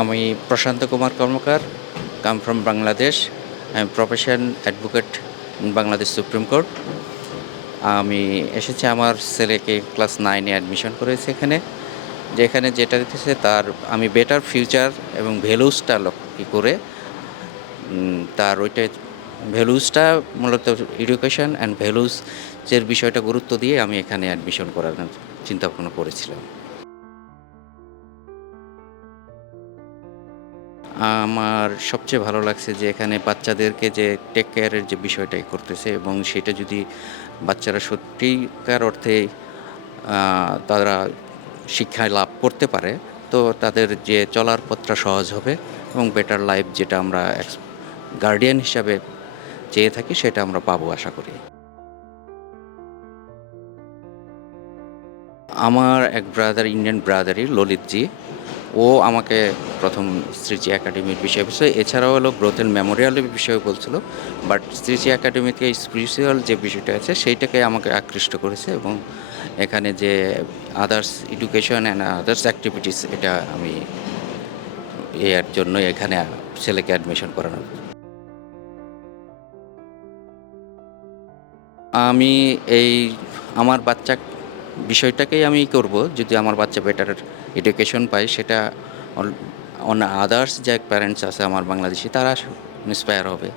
আমি Prashanta Kumar Karmakar, come from Bangladesh. I am profession advocate in Bangladesh supreme court. আমি এসেছি আমার ছেলেকে ক্লাস 9 এ অ্যাডমিশন করেছি এখানে। যেখানে যেটা দিতেছে তার আমি বেটার ফিউচার এবং ভ্যালুসটা লক্ষ্য করে তার ওইটা ভ্যালুসটা মূলত এডুকেশন অ্যান্ড ভ্যালুস এর বিষয়টা গুরুত্ব দিয়ে আমি এখানে অ্যাডমিশন করানোর চিন্তা ভাবনা করেছিলাম। আমার সবচেয়ে ভালো লাগছে যে এখানে বাচ্চাদেরকে যে টেক কেয়ারের যে বিষয়টাই করতেছে এবং সেটা যদি বাচ্চারা সত্যিকার অর্থে তারা শিক্ষা লাভ করতে পারে, তো তাদের যে চলার পথটা সহজ হবে এবং বেটার লাইফ যেটা আমরা গার্ডিয়ান হিসাবে চেয়ে থাকি সেটা আমরা পাবো আশা করি। আমার এক ব্রাদার, ইন্ডিয়ান ব্রাদারই ললিতজি। ও আমাকে ১ম শ্রীজি একাডেমির বিষয়ে বলছে। এছাড়াও হলো গ্রোথ অ্যান্ড মেমোরিয়ালের বিষয়ে বলছিল। বাট শ্রীজি একাডেমিতে স্পিরিচুয়াল যে বিষয়টা আছে সেইটাকে আমাকে আকৃষ্ট করেছে এবং এখানে যে others education and others activities এটা আমি এর জন্য এখানে ছেলেকে অ্যাডমিশন করানো। আমি এই আমার বাচ্চা বিষয়টাকেই আমি করব, যদি আমার বাচ্চা বেটার এডুকেশন পায় সেটা অন অন আদার্স যে প্যারেন্টস আছে আমার বাংলাদেশি তারা ইন্সপায়ার হবে।